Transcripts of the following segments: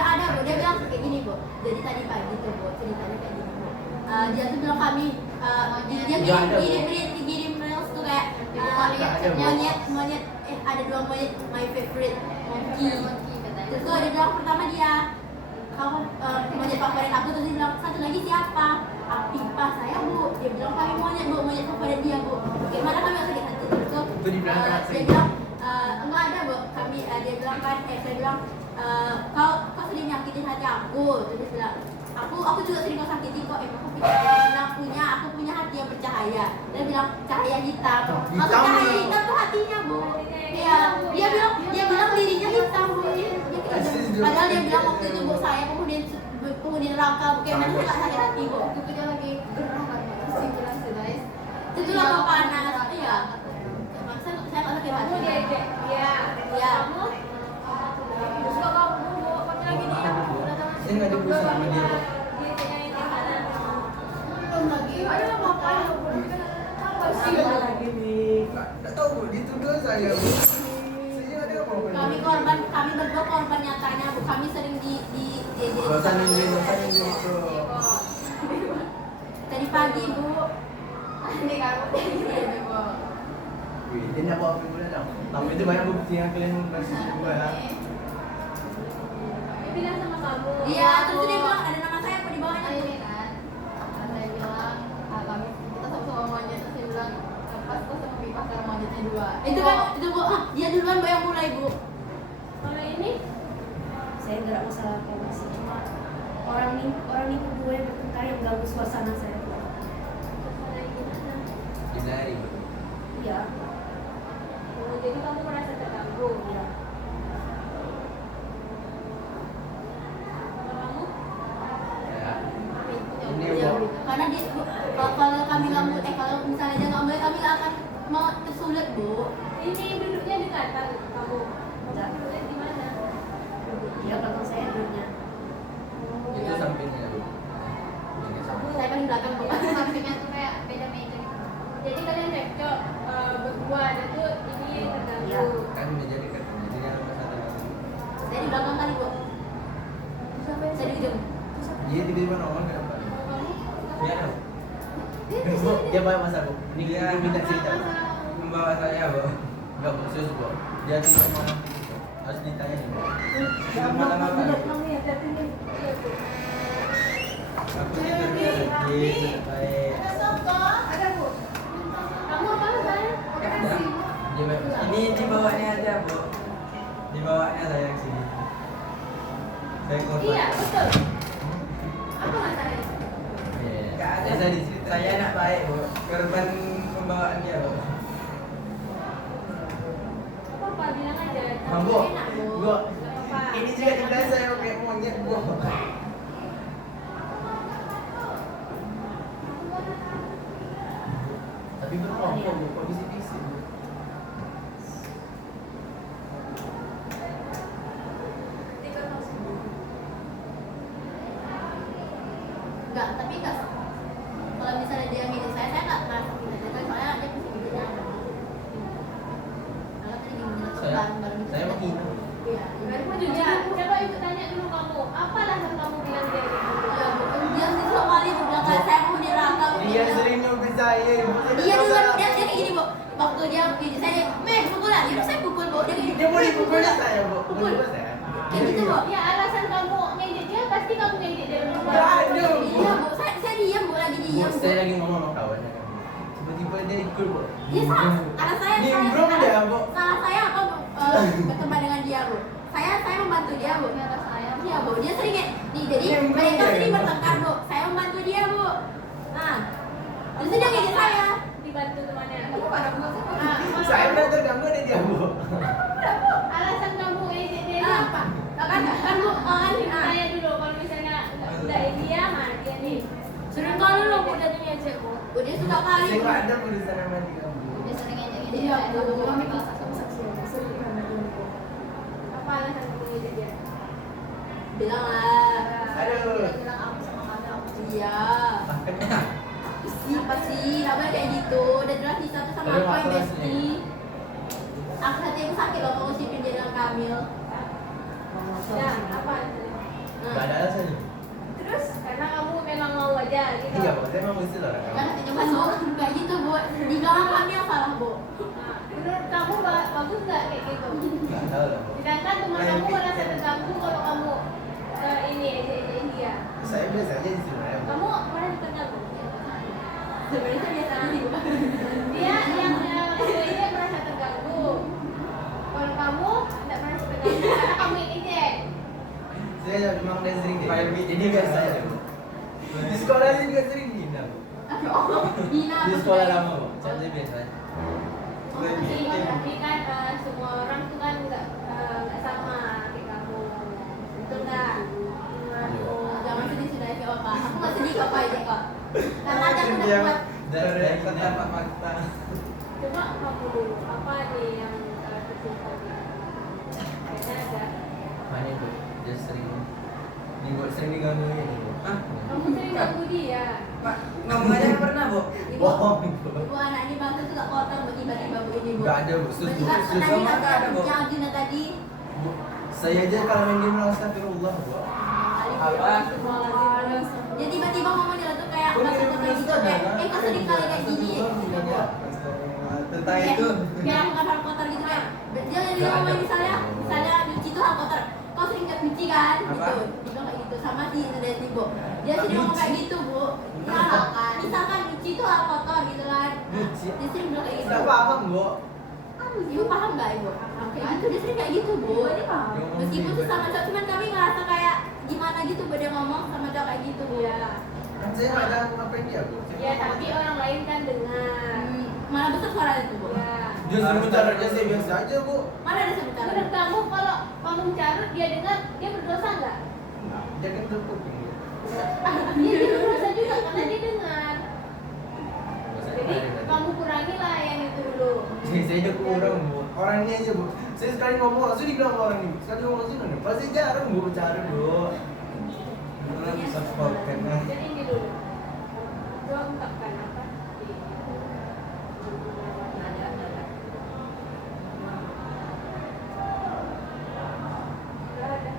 Enggak ada bu, dia bilang kayak gini bu. Jadi tadi pagi tuh bu, ceritanya kayak gini bu. Dia tuh bilang kami, dia kirim reels tuh kayak monyet, ada 2 monyet, my favorite monkey. Terus tuh dia bilang pertama dia, kamu monyet favorit aku, terus dia bilang satu lagi siapa? Pipa saya bu, dia bilang kami monyet bu, monyet favorit dia bu. Gimana kami harus sakit hati? Terus tuh dia bilang enggak ada bu, kami dia bilang kan, saya bilang kau sering nyakitin hati aku. Terus dia bilang aku juga sering kau sakiti kok. Aku punya hati yang bercahaya. Dia bilang cahaya hitam. Maksud cahaya hitam tuh hatinya bu. Iya, dia bilang dirinya hitam bu. Padahal dia bilang waktu itu bu saya penghuni neraka. Bagaimana saya nggak sakit hati bu? Itu kita lagi gerah kan, pasti jelas guys. Itu lama panas. Iya. Saya nggak sakit hati. Iya. Kamu Suka kamu bu, kamu lagi nih. Saya nggak ada berusaha sama dia bu. Ada apa? Apa lagi nih? Nggak tahu bu, dituduh saya bu. Saya ada apa? kami berdua korban nyatanya bu. Kami sering di Dosa nungguin itu. Tadi pagi bu. Ini kamu ini bu. Wih, dia nggak bawa pinggulnya dong. Tapi itu banyak bukti yang kalian masih juga lah. Dia bilang sama kamu. Iya, terus dia bilang ada nama saya apa di bawahnya bu? Ini kan, saya bilang, kami kita sama-sama monyet. Terus saya bilang, pas sama Pipa sekarang monyetnya 2. Itu kan, itu bu, dia duluan bu yang mulai bu. Kalau ini, Saya nggak masalah kayak sih, cuma orang nipu gue bertengkar yang ganggu suasana saya. ada gimana? Hindari. Iya, Oh, jadi kamu merasa terganggu. iya. Kalau kamu, Ya. ini Ya, karena dia kalau kami nggak mulai, kalau misalnya dia nggak mulai, kami nggak akan mau tersulit bu. ini duduknya di atas kamu. Enggak. Duduknya di mana? Dia belakang saya dulunya. Itu sampingnya bu. Ini samping. Saya paling belakang bu. Sampingnya tuh kayak beda meja gitu. Jadi kalian cekcok berdua dan tuh ini terganggu. Iya. Kan meja dekat, jadi ada masalah. Saya di belakang kali bu. Saya di ujung. Dia tiba-tiba nongol ke depan. Kalau kamu, Dia ada. Bu, dia banyak masa bu. Ini dia minta cerita. Membawa saya bu. Enggak bu, serius bu. Dia tidak mau harus ditanya nih bu. Kita malam apa? kamu ya tapi ini iya bu. Aku tidur di masjid, baik. Ada bu. Kamu apa saya? Ada. Ini dibawanya aja bu. Dibawanya saya ke sini. Saya korban. Iya betul. Apa masalahnya? Enggak ada saya di situ. Saya anak baik bu. Korban pembawaan dia bu. Apa bilang aja. Mambo, Enak, Bu. bu. Apa? Ini juga tidak saya pakai monyet bu. Tapi berkelompok bu, kok bisik-bisik bu. Enggak, tapi enggak. Kalau misalnya dia ngikut saya nggak merasa tidak jaga, soalnya dia pasti ngikutnya. Kalau tadi gimana tuh Saya bareng saya menghina. Iya. Baru juga. Coba ibu tanya dulu kamu. Apa alasan kamu bilang dia gitu? Ya, Bu. Dia sih sama kali bu bilang kayak saya mau dirangka. Dia sering nyuruh saya ibu. Dia duluan dia kayak gini bu. Waktu dia ngikut saya, pukulan. Yaudah saya pukul bu. Dia gini. Dia mau dipukul saya bu. Pukul. Pukul saya. Kayak gitu bu. Ya alasan kamu ngedit dia pasti kamu ngedit dia. Nggak ada, Bu. Iya bu. Saya diam bu, lagi diam bu. Saya lagi ngomong sama kawannya. Tiba-tiba dia ikut bu. Iya salah. Karena saya Nimbrung dia bu. salah saya apa bu? Berteman dengan dia bu. Saya membantu dia bu. Kata saya. Iya bu. Dia sering kayak jadi Nimbrung mereka dia, sering Bu. bertengkar bu. Saya membantu dia bu. Nah, terus dia ngejek saya. Dibantu temannya. Kamu pada bu. Saya udah terganggu deh dia bu. Alasan kamu ngedit dia Ah, apa? kan bu kan Tanya dulu kalau misalnya udah dia mah dia nih. sering kali loh bu dia ngejek bu. Dia suka kali Saya bu. nggak ada bu di sana mandi kamu. Dia sering ngejek Iya bu. Kami kelas satu saksi aja, sering pernah info. Apa alasan kamu ngedit dia? Bilang lah. Aduh. Dia bilang aku sama kamu aku Iya. Makanya. Apa sih? Namanya kayak gitu. Dan jelas bisa tuh sama Aduh, aku yang apa bestie. Aku hati aku sakit loh kalau sipin dia dengan Kamil. Ya, apa? Gak ada alasan. Terus karena kamu memang mau aja gitu. Iya, Bu. Saya emang mesti lah. Karena coba Bu, kayak gitu Bu. Dibilang kami yang salah Bu. Nah, menurut kamu bagus nggak kayak gitu? Gak tahu lah. Sedangkan teman kamu merasa terganggu kalau kamu ini ejek dia. Saya biasa aja sih sebenarnya. Kamu merasa terganggu? Sebenarnya biasa aja Bu. Dia yang dia merasa terganggu. Kalau kamu tidak merasa terganggu karena kamu yang ejek. Saya memang udah sering deh. Kayak Ini biasa aja. Bu. Di sekolah ini juga sering gina, Bu. Bina. Di sekolah lama, Bu. Saya biasa aja. Tapi kan semua orang tuh kan nggak sama kayak kamu. Betul nggak? Jangan sedih sudah ya Bapak. Aku nggak sedih kok Pak ini kok. Karena ada Dia pendapat. dari tanpa mata. Coba kamu dulu apa nih yang tersuka? Kayaknya ada. Mana itu? Dia sering sering diganggu ini, Bu. Hah? Kamu sering ganggu dia. Pak, ngomong aja nggak pernah, Bu. Ibu, Bohong, Bu. ibu anak ini bangsa tuh gak kotor Bu tiba-tiba Bu ini Bu. Gak ada, Bu. Sus, Bu. Benar, Sus. pernah Sama bilang nggak ada, Bu. yang Juna tadi. Bu. Saya aja kalau main game astagfirullah, Bu. Apa? Dia tiba-tiba ngomongnya tuh kayak Oh, bahasa iya, kotor iya, gitu iya, kayak, iya. kok sering kali kayak gini gitu Bu. Tentang Kayak- itu. kayak bukan hal kotor gitu kayak dia ngomong misalnya nyuci tuh hal kotor, kau sering gak nyuci kan Apa? gitu, dia bilang kayak gitu sama si itu dari Bu. Dia sering ngomong kayak gitu Bu. Misalkan nyuci tuh hal kotor gitu kan. Nyuci? Dia sering bilang kayak gitu. Tidak paham, Bu. Ibu paham gak Ibu? Kayak gitu dia sering kayak gitu Bu. Ini paham. Meskipun tuh sama cowok cuman kami ngerasa kayak gimana gitu Bu dia ngomong sama cowok kayak gitu Bu. Iya. Kan saya nggak ada ngapain dia, Bu. Ya tapi orang lain kan dengar. Mana besar suaranya tuh Bu? Ya. Dia suruh caranya saya biasa aja, Bu. Mana ada sebentar? Menurut kamu kalau kamu carut dia dengar dia berdosa nggak? Dia kan terpukul, Bu. Dia berdosa juga karena dia dengar. Jadi kamu kurangilah yang itu dulu. Saya aja kurang, Bu. Orang ini aja, Bu. Saya sekali ngomong langsung dibilang sama orang ini. Sekali ngomong langsung nih. Pasti jarang, Bu, bicara, Bu. Karena bisa spoken kan. Jadi ini dulu. Coba ungkapkan apa? Nada. Nggak ada.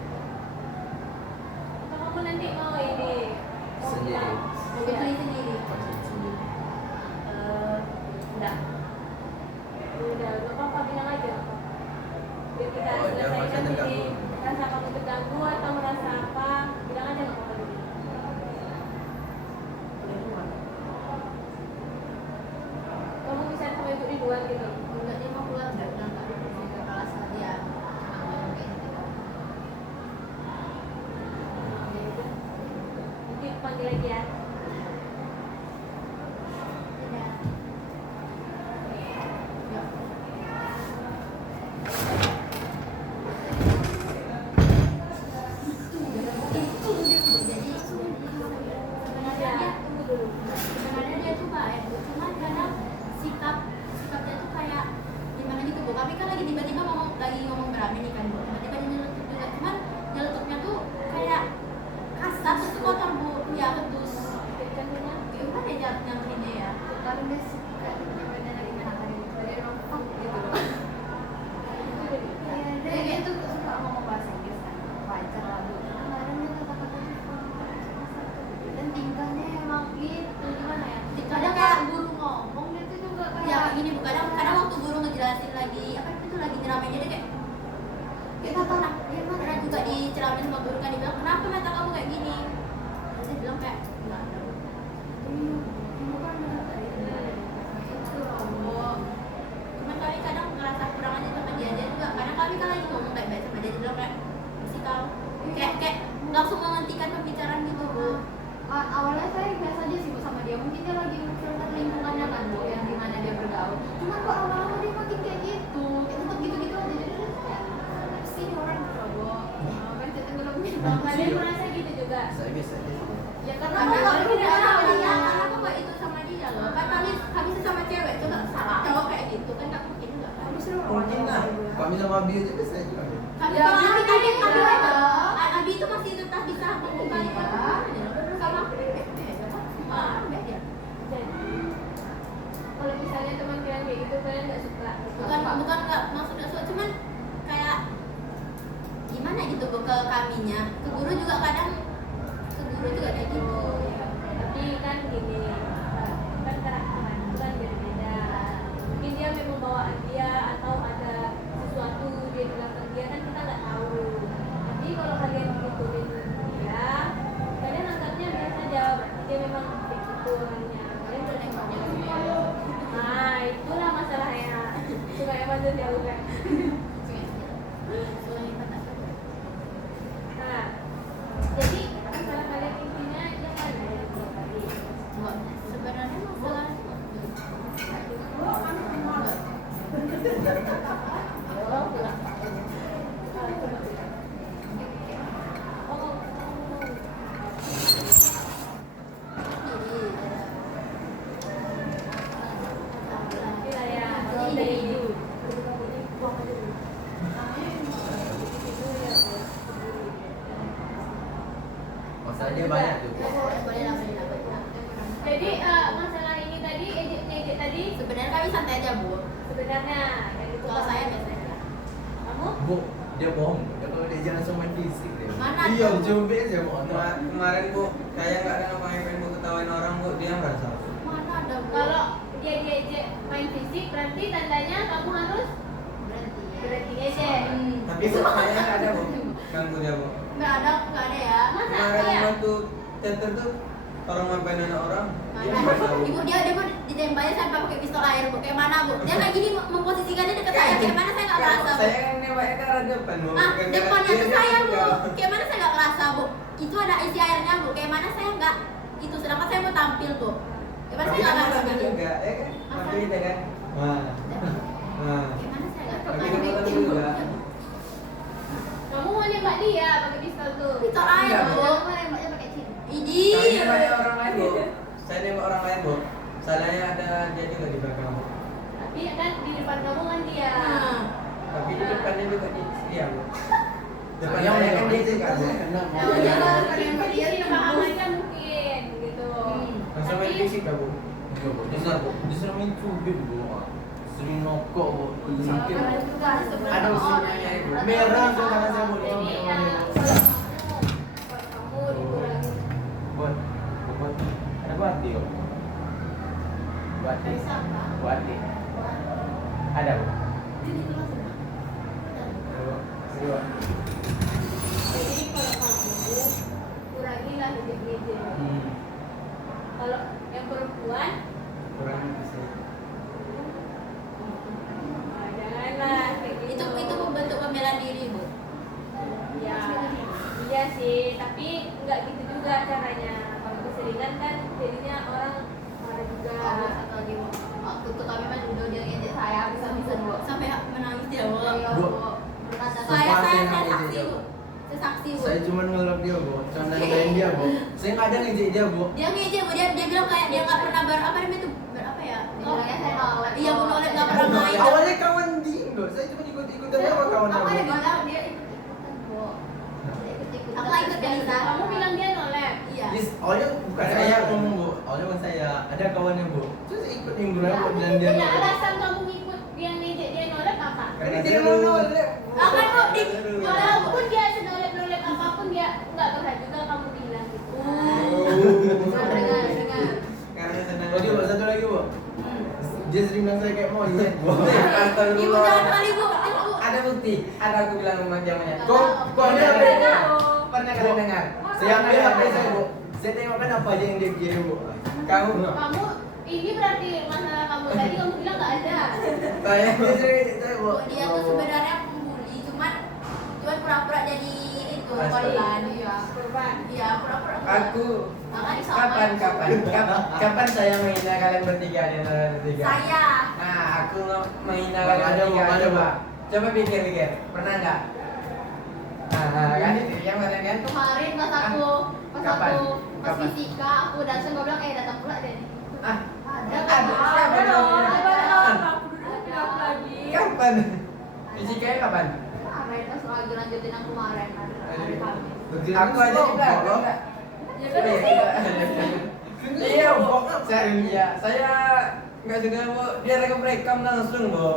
Atau kamu nanti mau ini? Mau Sendiri. bilang? Mau beli sendiri. Enggak. Udah, nggak apa-apa bilang aja. Nggak apa-apa. Biar kita Oh, dia merasa selesaikan ini. terganggu. Rasa kamu terganggu atau merasa apa? Bilang aja nggak apa-apa dulu. Kamu bisa sama ibu di luar gitu. Enggak dia mau keluar enggak bilang enggak ke kelas dia. Kayak gitu. Ya udah. Mungkin panggil lagi ya. Dadah. Ya. Jadi sebenarnya dia Tunggu dulu. sebenarnya dia tuh baik Bu, cuman kadang sikapnya tuh kayak gimana gitu Bu. Kami kan lagi tiba-tiba lagi ngomong berame nih kan Bu, tiba-tiba dia nyeletuk juga, cuman nyeletuknya tuh kayak kasar terus tuh kotor Bu. Ya kedus Contohnya. ya udah deh nyamperin ya. Sekarang dia suka berbeda dari mana dari rompok gitu loh. Dia kayak itu suka ngomong bahasa Inggris kan, wajar lah Bu. Kadang dia kata-kata dan tingkahnya emang gitu gimana ya? Kadang Kayak kayak guru ngomong dia tuh juga ya kayak kayak gini Bu, kadang waktu guru ngejelasin lagi apa itu lagi nyeramain dia kayak kata anak dia pernah juga diceramain sama guru kan, dibilang kenapa mata kamu kayak gini, terus dia bilang kayak nggak ada Bu. Kamu kan bener tadi. Itu loh. Cuman kami kadang ngerasa kurang aja sama dia juga. Kadang kami kan lagi ngomong baik-baik sama dia, dia bilang kayak si kau kayak langsung menghentikan pembicaraan gitu Bu. Awalnya saya biasa aja sih Bu sama dia, mungkin dia lagi memfilter lingkungannya kan Bu, yang dimana dia bergaul. Cuman kok lama-lama dia makin kayak gitu, kayak tetap gitu-gitu aja. Jadi dia kayak sini orang gitu Bu. Kan saya tenggelamnya. Kalian merasa gitu juga? Saya biasa aja. Ya karena Karena awalnya aku tidak tahu dia. karena aku nggak itu sama dia loh. Kan kami sesama cewek, coba salah cowok kayak gitu kan nggak mungkin juga kan. Mungkin lah. Kami sama Abi aja biasa aja. Kami Ya, kalau gitu Abi ya. Abi itu masih tetap bisa mengungkapkan sama aku dia. Jadi kalau misalnya teman kalian kayak gitu kalian nggak suka? Bukan nggak maksudnya suka, cuman kayak gimana gitu Bu ke kaminya. Ke guru juga kadang Sungai Pantai. Nah, jadi masalah kalian intinya yang mana yang tadi? Enggak, sebenarnya masalah Masalah dia banyak tuh. boleh lah. Jadi masalah ini tadi ejek tadi Sebenarnya kami santai aja, Bu. sebenarnya kayak gitu. Kalau saya biasanya. Kamu? Bu, dia bohong. Dia kalau dia jangan sama fisik dia. Mana Iya, ada, Bu? cuma aja bohong. Kemarin bu, saya nggak ada ngapain bu ketawain orang bu, dia merasa. Mana ada, Bu? Kalau dia ejek main fisik berarti tandanya kamu harus berhenti ejek. Tapi bu, saya nggak ada bu, ganggu dia bu. Enggak ada ya. Masa Kemarin ya? waktu teater tuh orang ngapain anak orang, dia Mana? merasa bu. Ibu dia mau ditembaknya sampai pakai pistol air, Bu. Kayak mana, Bu? Dia kayak gini memposisikannya dekat saya. Kayak mana saya enggak merasa, Bu. Saya kan nembaknya ke arah depan bu. Ah, bukan ke arah depannya dia, tuh dia saya, Bu. juga. Kayak mana saya enggak merasa, Bu. Itu ada isi airnya, Bu. Kayak mana saya enggak itu sedangkan saya mau tampil, Bu. Kayak mana Tapi saya enggak kan merasa tampil gitu. juga, ya kan? Masa? Tampil kita kan. Wah. Wah. Kayak mana saya enggak Tapi merasa kita gitu, tampil Bu. juga. Kamu mau nembak dia pakai pistol tuh? Pistol air, Enggak, Bu. Kamu nembaknya pakai cinta. Idi. Saya nembaknya orang lain bu. Saya nembak orang lain bu. Salahnya ada dia juga di belakang bu. Tapi kan di depan kamu kan dia. Nah. Tapi di depannya juga dia bu. Depan Yang saya kan dia itu juga kan bu. kena Nah, mau. dia kalau Iya. nembak dia paham aja mungkin gitu. Langsung main fisik dah bu. Iya, Bu. Dia sering main cubit, Bu. Sering nokok, Bu. Sakit. Ada usianya, Bu. Merah tuh tangan saya, Bu. Jadi kamu dikurangi. Buat ada bati kok. Bati. Dari siapa? Bati. Ada, Bu. Jadi itu langsung. Dua. Jadi kalau kamu kurangilah ejek-ejek. Kalau yang perempuan, Kurang fisik. janganlah kayak gitu. Itu bentuk pembelaan diri, Bu. Ya, iya sih, tapi nggak gitu juga caranya. Kalau keseringan kan jadinya orang marah juga. Satu lagi, Bu. Waktu itu kami main Ludo, dia ngejek saya habis-habisan, Bu. Sampai menangis dia, Bu. Bu. Saya Sumpah, saya nggak saksi, ngejek, Bu. Saya saksi, Bu. Saya cuma ngelap dia, Bu. Cuma nandain dia, Bu. Saya nggak ada ngejek dia, Bu. Dia ngejek, Bu. Dia bilang kayak dia nggak pernah apa namanya itu apa ya? Bilangnya saya nolak. Iya, Bu, nolak nggak pernah main. Awalnya kawan di Indo. Saya cuma ikut-ikutan sama kawan Apa aku. dia bilang? Dia ikut-ikutan, Bu. Dia ikut-ikutan. Aku ikut ya, Lisa. Kamu bilang dia nolak. Iya. Yes, awalnya bukan saya ngomong, Bu. Awalnya bukan saya. Ada kawannya, Bu. Terus ikut mingguan, Bu. Dan dia Punya nolak. alasan kamu ngikut dia ngejek dia nolak apa? Karena dia mau nolak. Akan kok di Walaupun dia senolak-nolak apapun dia nggak berhak juga kamu bilang gitu. Dengar. Karena senang. Oke, Bu. Satu lagi, Bu. Dia sering bilang saya kayak monyet, Bu. Ibu jangan kali, Bu. Ibu. Ada bukti. Ada aku bilang sama jamnya. Kok ada Nggak apa? tahu. Pernah kalian dengar? Saya ambil HP saya, Bu. Saya tengok kan apa aja yang dia kirim, Bu. Kamu. Kamu ini berarti masalah kamu tadi kamu bilang nggak ada. Saya. Dia sering ngejek saya, Bu. Dia tuh sebenarnya pembuli, cuman pura-pura jadi itu Astaga. korban. Iya. Korban. Iya, pura-pura. Aku. Makanya sama. Kapan saya menghina kalian bertiga di antara bertiga? Saya. Nah, aku menghina Ada, kalian Bu, bertiga. ada, Bu. Coba pikir. Pernah nggak? Nah, kan itu yang mana kan? Kemarin pas aku Kapan? pas Kapan? fisika aku datang gue bilang datang pula deh. Ah, Ada. siapa Ada dong? dong. Ada. Aku duduk bilang lagi. Kapan? Fisikanya kapan? Kemarin pas lagi lanjutin yang kemarin. Hari Kamis. Aku aja di belakang nggak? Ya kan sih. Iya, Bu. Saya nggak suka, Bu. Dia rekam langsung, Bu.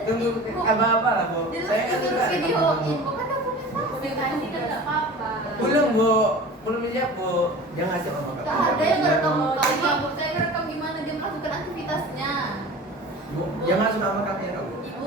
Tunggu apa-apa lah, Bu. Saya kan terus juga videoin, bukan dokumentasi. Komunikasi kan nggak apa-apa. belum, Bu. Belum siap, Bu. Dia ngasih sama Gak ada yang ngerekam muka kamu. Saya ngerekam gimana dia melakukan aktivitasnya. Bu, dia masuk sama kamera, Bu. Ibu,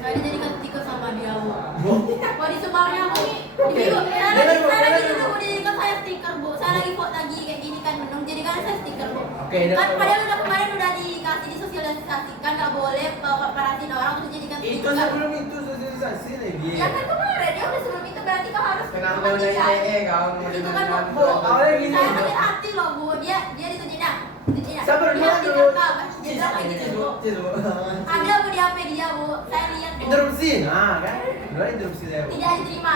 saya dijadikan stiker sama dia, Bu. Bu. Wah di Semarang Bu. Ibu, saya lagi dulu mau dijadikan saya stiker, Bu. Saya lagi foto lagi kayak gini kan, menung jadikan semuanya saya stiker bu. Oke, Kan dah. padahal kemarin udah dikasih disosialisasikan nggak boleh paparatin orang terus jadikan Itu stiker. sebelum itu sosialisasi lagi. Ya kan kemarin dia udah sebelum itu berarti kau harus Kenapa mematikan. udah ITE kau mau Itu kan dimana? bu, awalnya gini, saya Bu. sakit hati loh bu, dia ditujuin dah. Sabar dia dulu. stiker kau, dia bilang kayak gitu bu. Bu. Ada bu di HP dia bu, saya lihat bu. Interupsi. Nah, kan? Dua interupsi saya, Bu. Tidak diterima.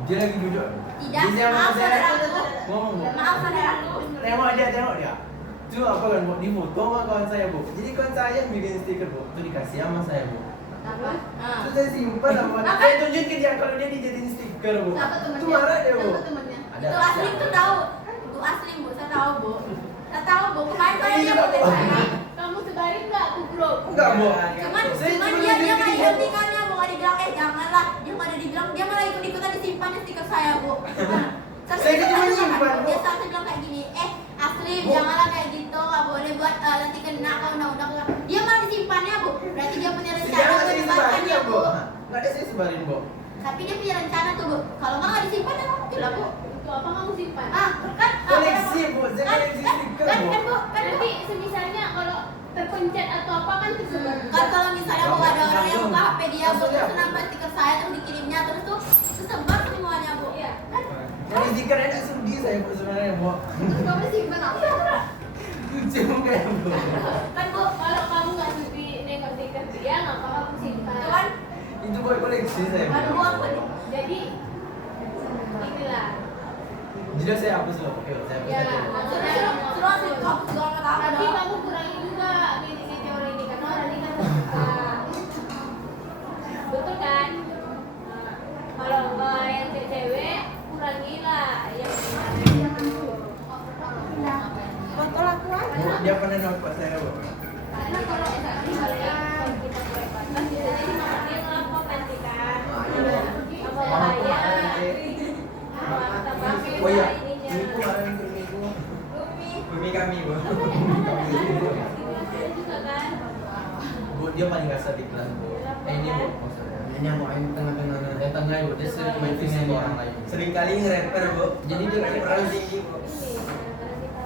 Dia lagi duduk. Tidak. Dia sama Maaf saya. saudaraku. Ngomong, Bu. Maaf saudaraku. Tengok dia. Itu apa kan, Bu? Di foto sama kawan saya, Bu. Jadi kawan saya yang bikin stiker, Bu. Itu dikasih sama saya, Bu. Apa? Ah. Itu saya simpan sama. Apa? Saya tunjukin ke dia kalau dia dijadiin stiker, Bu. Siapa temennya? Itu marah dia, Bu. Siapa temennya? Itu asli siapa? itu tahu. Itu asli bu, saya tahu bu. Saya tahu bu. Kemarin saya dia Iya, konten Bu. saya. Kamu sebarin nggak ke grup? Enggak, Bu. Cuman Saya cuman cuma dia nunjukin nggak dia, Bu. dihentikannya bu, nggak dibilang janganlah. Dia nggak ada dibilang, dia malah ikut-ikutan disimpannya stiker saya bu. Saya kan cuma nyimpan, Bu. Dia sampai bilang kayak gini, Aslim Bu. janganlah kayak gitu, nggak boleh buat nanti kena kau undang-undang. Dia malah disimpannya bu. Berarti dia punya rencana Sejarah buat saya menyebarkannya sebarin, bu. Bu. Enggak ada saya sebarin, Bu. Tapi dia punya rencana tuh bu. Kalau nggak disimpan ya mungkin lah bu. Itu apa kamu simpan? Kan Koleksi, Bu. Saya kan koleksi stiker, kan Bu. kan bu kan bu. Nanti semisalnya kalau terpencet atau apa kan tersebar. Kan kalau misalnya bu ada orang yang buka HP dia bu Maksudnya? terus nambah stiker saya terus dikirimnya terus tuh tersebar semuanya bu. Iya. Kan Jadi stiker enak sudi saya, Bu, sebenarnya, Bu. Terus kamu simpan apa? Lucu kayak, Bu. kan bu Kalau kamu nggak sudi nengok stiker dia, ngapa kamu simpan? itu kan Itu buat koleksi saya, kan Bu. bu apa nih? Jadi inilah. Jadi saya hapus loh, oke, saya hapus Ya, aja. Suruh asli kamu jual kata apa Tapi dong? kamu kurangi juga ngisi orang ini karena orang ini kan suka. Betul kan? Nah, kalau yang cewek kurangilah yang Kontrol aku Bu, dia pernah nelfon saya, Bu. karena kalau kalau kita kelewatan bisa jadi mama dia ngelapor nanti kan. Apa bahaya? Tambah Oh iya, ininya. Minggu kemarin itu Minggu. Bumi kami, Bu. Juga kan. Bu, dia paling gak di kelas, Bu. Ini, Bu, maksudnya. Ini yang main tengah-tengah. Yang tengah, Bu. Dia sering main fisik ke orang lain. Sering kali nge-rapper, Bu. Jadi dia rapper rapper tinggi, Bu. Ini karena kita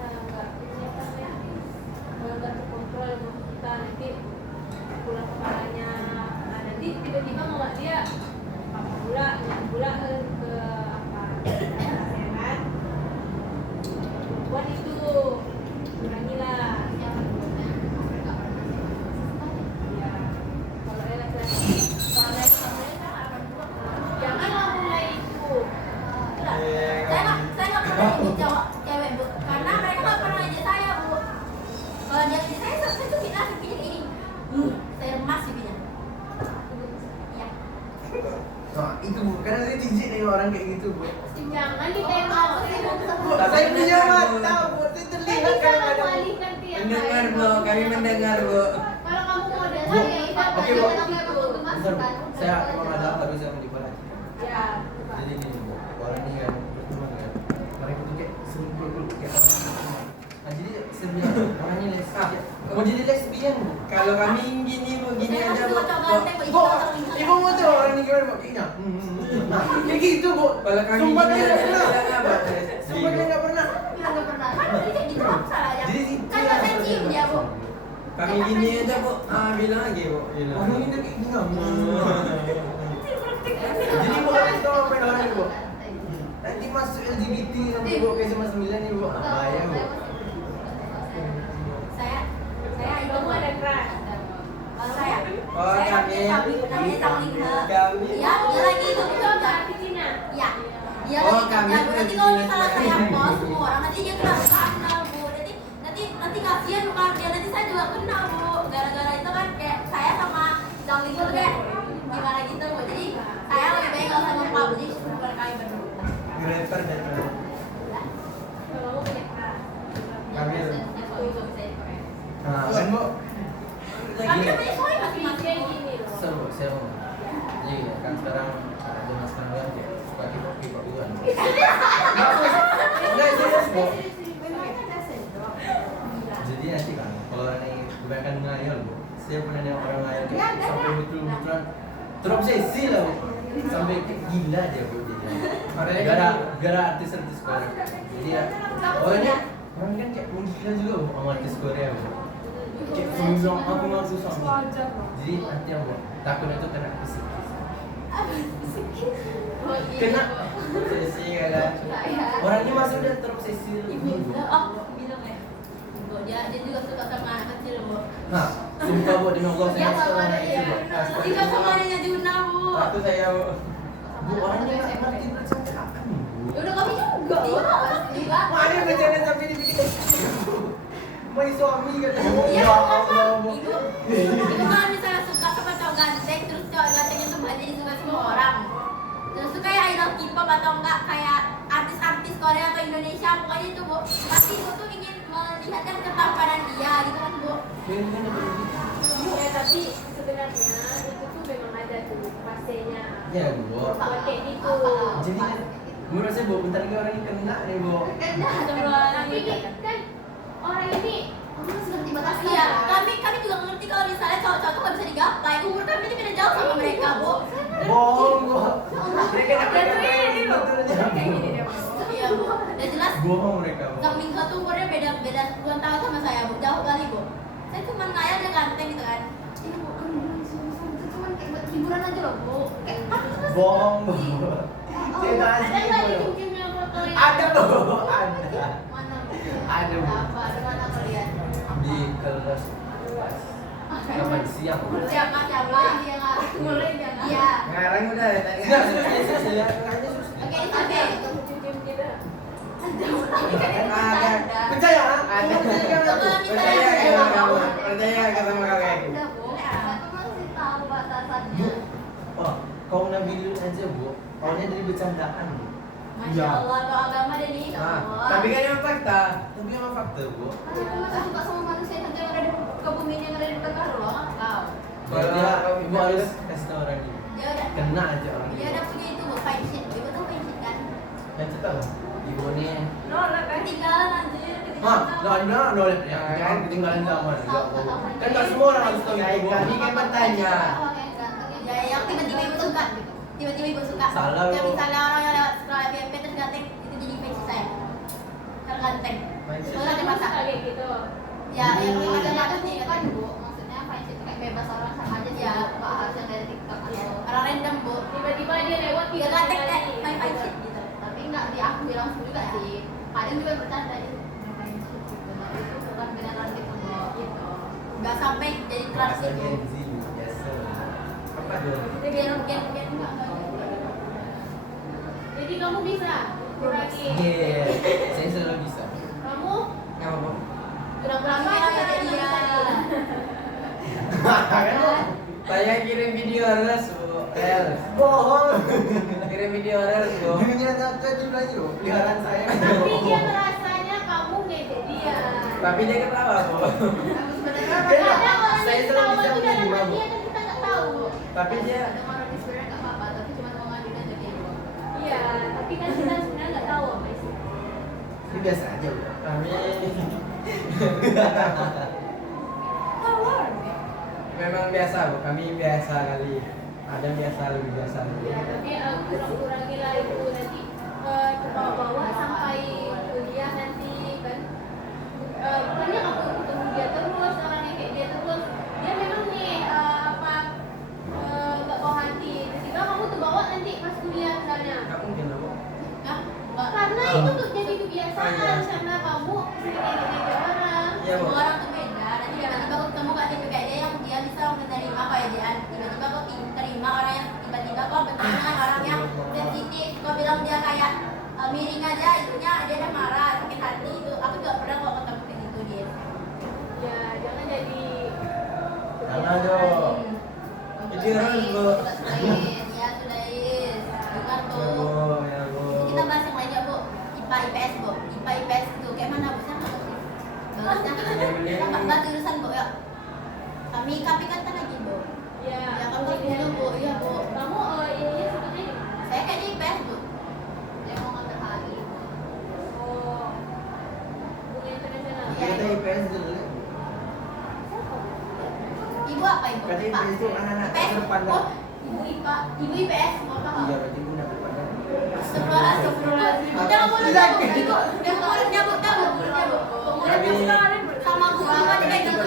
nggak terkontrol kita nanti pulang kepalanya. Nah, nanti tiba-tiba mau dia pula ke apa ya kan? Buat itu kurangilah. Ya, kalau dia laki-laki, soalnya janganlah mulai itu. Saya nggak pernah ikut cowok cewek bu, karena mereka nggak pernah ngajak saya bu. Kalau dia ngajak saya tuh bilang pipinya kayak ini, saya remas pipinya. Ya. Nah, itu, Bu. Karena saya jijik nih orang kayak gitu, Bu. Jangan ditengok sih. Bu, saya punya mata, Bu. Saya terlihat Bisa kalau kamu ada. alihkan tiap Mendengar, hari. Bu. Kami mendengar, Bu. Kalau kamu mau Bu, dasar ya itu oke, Bu. Bentar, Bentar, Bu. Saya emang ada tapi saya mau dibalik. Ya. Jadi gini, Bu. Orang ini kan berteman kan. Mereka tuh kayak sering kumpul kayak orang. Nah, jadi saya bilang orang ini lesbian. Mau jadi lesbian, Bu. Kalau kami gini, Bu, gini Saya aja, masih Bu. suka cowok ganteng, Bu. Bu, ibu mau tahu orang ini gimana, Bu? Kayaknya. Nah, kayak gitu, Bu. Kalau kami Sumpah gini dia aja, nggak pernah. bilang apa? Sumpah dia nggak pernah. Bilang nggak pernah. Kan dia kayak gitu apa salahnya? Jadi Kan nggak saya cium dia bu. Kami gini aja, Bu. Bilang lagi, Bu. Bilang. Orang ini kayak gini nggak? Jadi Bu harus tahu apa yang orang ini, Bu. Nanti masuk LGBT nanti Bu kayak sama 9 nih, Bu. Bahaya, Bu. Saya itu Kamu ada keras. kalau saya. Oh, Saya kami. namanya Tangling. Kami. Ya, dia lagi itu Itu kerja. apa di Cina? Ya. Dia Oh, lagi kami kerja. tuh Nanti di kalau sini. misalnya saya post semua orang nanti dia kena skandal bu. Nanti kasihan bukan dia nanti saya juga kena bu. Gara-gara itu kan kayak saya sama Tangling itu kayak gimana gitu bu. Jadi saya lebih baik nggak usah mempublish bukan kami berdua. Rapper dan Kalau kamu punya keras. Kami. Nah, kan, Bu. Kami kan punya soal masing-masing. Kayak gini loh. Kesel, Bu, saya mau. Jadi kan sekarang zaman sekarang kan kayak suka K-pop juga. Enggak, serius, Bu. Jadi nanti kan kalau orang yang kebanyakan ngayal, Bu. Saya pernah lihat orang ngayal kayak sampai betul-betulan terobsesi lah, Bu. Sampai kayak gila dia, Bu. Jadi gara artis-artis sekarang. Jadi ya, pokoknya Orang kan kayak menggila juga bu, sama artis Korea bu. Kayak bilang aku nggak susah. Wajar loh. Jadi nanti yang bu, takutnya tuh kena psikis. Oh, iya, Kena Bu. obsesi kan. Orang ini masih udah terobsesi Ibu, bu. oh, bilang ya. Bu, dia juga suka sama anak kecil, Bu. Nah, sumpah bu demi Allah saya Dia suka sama anak itu dia. bu. Dia sama adanya Juna, Bu. Aku saya Bu orangnya nggak ngerti percakapan bu. Ya udah kami juga. Iya. mana bercanda sampai dibikin. My suami kan. Iya, Ya kan? Allah bu. Ibu kalau misalnya suka sama cowok ganteng, terus cowok gantengnya tuh jadi suka semua orang. Terus suka ya idol K-pop atau enggak kayak artis-artis Korea atau Indonesia, pokoknya itu bu. Pasti ibu tuh ingin melihatkan ketampanan dia gitu kan bu. Ya tapi sebenarnya itu tuh memang ada tuh fasenya. Ya bu. Buat kayak gitu. Jadi kan menurut saya bu, bentar lagi orang ini kena nih bu. Tapi kan orang ini Kamu masih ngerti batasnya. Iya, kami juga ngerti kalau misalnya cowok-cowok tuh nggak bisa digapai. Umur kami itu beda jauh sama mereka bu. Bohong bu. Mereka dapat kayak gini loh. betul. Kayak gini dia Mas. Iya bu. Dan jelas Bohong mereka bu. Kang Mingho tuh umurnya beda 10 tahun sama saya bu. Jauh kali bu. Saya cuma ngayal dia ganteng gitu kan. Iya bu, kamu bilang suami itu cuma kayak buat hiburan aja loh bu. Kayak kan itu masih- Bohong bu. Saya ada asli nggak di bu. cium-ciumnya foto ini? Ada bu. Ada. Mana bu? Ada, Bu. Apa? Di mana kalian? Di kelas kapan siang. Siapa siapa? Dia nggak. Mulai dia nggak. Iya. Sekarang udah tadi. Sudah sudah ya. Kayaknya sudah. Oke, itu oke. Cium-cium kita. Ini kan itu Ada. bercanda. Percaya? Ada. Kalau misalnya Percaya ada sama yang kamu. mau. Percaya sama kakek. Udah bu. Aku masih tahu batasannya. Oh, kau nabilin aja bu. Awalnya dari bercandaan bu. Masya Allah, lo agama deh nih. Nah, tapi kan yang fakta. Tapi emang fakta bu. Karena aku masih suka sama manusia saja yang ada di ke bumi yang ada di dekat lo, kau. Kalau dia ibu harus kasih tahu orang ini. Dia udah, Kena aja orang dia ini. udah punya itu bu, fight shit. Ibu tuh fight shit kan? Yang itu tahu. Ibu nih. Nolak kan? Ketinggalan anjir, Mah, ketinggalan. jangan boleh ya. Jangan ketinggalan zaman. Kan nggak semua orang harus tahu Kayak ibu. kami kan bertanya. Ya, yang tiba-tiba ibu suka. Tiba-tiba ibu suka. Salah Kayak lo. misalnya orang yang lewat scroll FYP terus ganteng, itu jadi fight shit saya. Karena ganteng. Mindset. Itu ada masa. Kayak gitu. Ya, yang Maksudnya ada itu banget nih bukan kan. bu, maksudnya fight itu kayak bebas orang sama aja sih, Iya. nggak harus yang dari TikTok Ya, atau orang random bu. Tiba-tiba dia lewat Dia ganteng kayak main fight shit gitu. tapi nggak diakui langsung juga sih. Kadang juga bercanda itu main shit gitu, tapi itu bukan beneran gitu bu. Gitu. Nggak sampai jadi keras Bahasa itu. Gen Z, biasa. Apa dong? Itu gen enggak. Jadi kamu bisa kurangi. Iya, saya selalu bisa. Kamu Kamu mau? Kurang-kurang ya jadi dia. Saya kirim video harus bu. Reels. Bohong. Kirim video reels bu. Dunia nyata juga loh. Peliharaan saya. tapi dia merasanya kamu ngejek dia. Tapi dia ketawa bu. Kenapa? Kadang orang Saya yang selalu ketawa bisa itu dalam menerima bu. hatinya kan kita nggak tahu. Tapi dia Kadang orang di sebenarnya nggak apa-apa, tapi cuma mau ngadu aja kayak gitu. Iya, tapi kan kita sebenarnya nggak tahu apa isi. Ini biasa aja bu. kami Tawar. memang biasa bu. Kami biasa kali. Ada yang biasa lebih biasa. Ya, tapi kurang-kurangi lah itu nanti ke bawah-bawah sampai kuliah nanti kan. Bukannya kamu ketemu dia terus, orang yang kayak dia terus. Dia memang nih nggak kau hati. Tiba-tiba kamu terbawa nanti pas kuliah misalnya. Nggak mungkin lah bu. Nah, Mbak. Karena itu tuh jadi kebiasaan Iya. karena kamu sering ngejek orang. Iya bu. Semua orang tuh beda. Nanti tiba-tiba kau ketemu gak tipe kayak dia yang dia bisa menerima kayak dia. Tiba-tiba kau terima orang yang tiba-tiba kau bertemu dengan orang yang sensitif. Kau bilang dia kayak miring aja, itunya dia udah marah, sakit hati itu. Aku juga pernah kok ketemu kayak gitu dia. Ya, jangan jadi Jangan dong. Jadi harus bu. Ya sudah is. Bukan Ya tuh. bu, ya bu. Kita bahas yang lainnya bu. IPA IPS bu. IPA IPS itu kayak mana bu? Saya nggak ngerti. Balasnya. Kita bahas jurusan bu ya. Kami kan lagi bu. ya. Ya kan dulu bu. Iya bu. Kamu ininya sebetulnya di mana? Saya kayaknya IPS bu. Dia mau ngambil HI. Oh, hubungan internasional. Iya. Kita IPS dulu. Ibu apa ibu? Berarti IPS itu anak-anak IPS. terdepan, Oh, ibu IPA. Ibu IPS. Mau tahu? Iya, berarti ibu dapat pandang. Astagfirullahaladzim. Udah nggak boleh nyabuk, itu udah nggak boleh nyabuk. Tapi- Sama aku sama dia kayak gitu.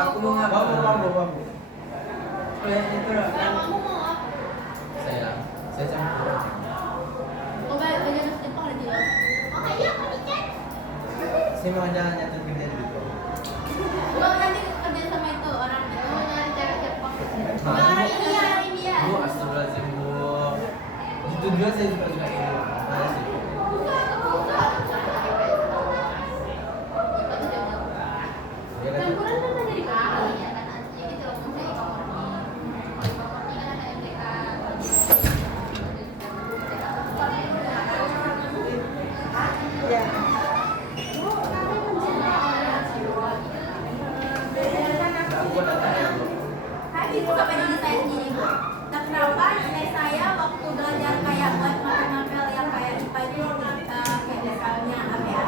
Aku mau Bambu. itu lah. Kalau kamu mau apa? Saya campur. Oh baik, belajar bahasa Jepang ada di luar. Oh iya, kami kan. Saya mau ada nyatet kerja di situ. Gua nanti kerja sama itu orang itu. Mau nyari cewek Jepang. Orang India. Bu, astagfirullahaladzim, Bu. Itu juga saya suka itu. Mana sih? Dia kan Campuran kan tadi di kamar. Iya kan artinya gitu loh, misalnya kamu ini kan ada MTK. aku ada tanya, Bu. Tadi itu sampai diri saya sendiri bu. Nah kenapa nilai saya waktu belajar kayak buat mapel-mapel yang kayak IPA itu kayak misalnya apa ya,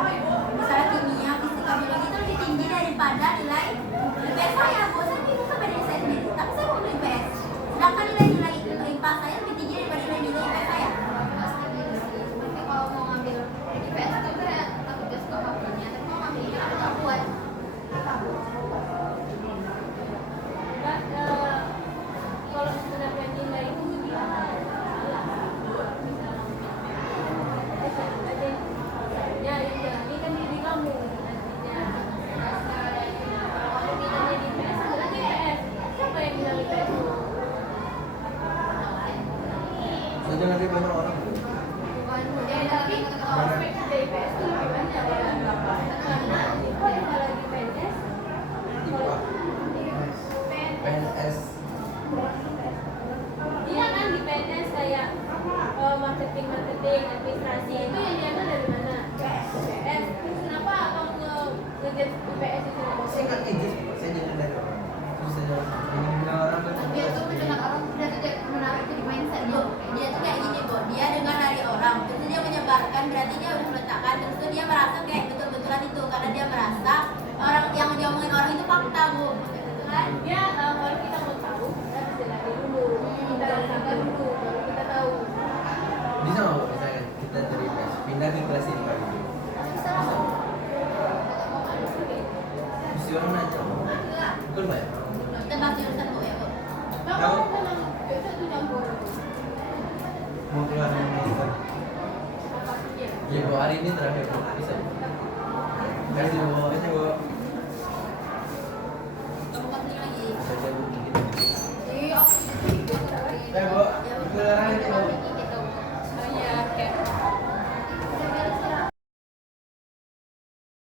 misalnya kimia, fisika, biologi itu lebih tinggi daripada nilai IPS saya bu. Saya bingung sampai diri saya sendiri. Tapi saya mau beli IPS. Sedangkan nilai IPA saya lebih tinggi daripada nilai IPS saya. Tapi kalau mau ngambil IPS itu kayak aku juga suka makannya, tapi mau ngambil IPS aku nggak kuat. Mbak, kalau sebenarnya nilai itu gimana? Salah. Ya, ini kan diri kamu nantinya. Kalau kita jadi PS, berarti PS. Siapa yang bilang PS? Soalnya nanti banyak orang, Bu. Bukan Tapi prospek dari PS itu lebih banyak ya. Karena IPA yang lagi PNS, IPA. PNS. iya kan di PNS kayak marketing, administrasi itu yang diambil dari mana? PS. Terus kenapa kamu ngejar IPS itu? Saya nggak ngejek, Pak. Saya jadi dari orang. Terus saya ingin kenal orang dan dia tuh mendengar orang udah tuh dia menarik itu di mindset Bu, dia tuh kayak gini bu, dia dengar dari orang, terus dia menyebarkan, berarti dia udah meletakkan, terus tuh dia merasa kayak betul-betulan itu, karena dia merasa orang yang diomongin orang itu fakta bu, gitu kan? Ya, kalau kita mau tahu, kita harus jalani dulu. Kita rasakan dulu, baru kita tahu. bisa nggak, Bu? Misalnya kita dari PNS pindah ke kelas ini kali ini. Bisa lah. Musiman aja. Betul Mbak ya? Kita bahas jurusan bu ya bu. Kamu memang biasa tuh campur Mau keluar dari Indonesia. apapun ya. Ya Bu, hari ini terakhir Bu. Bisa Bu? Terima kasih Bu.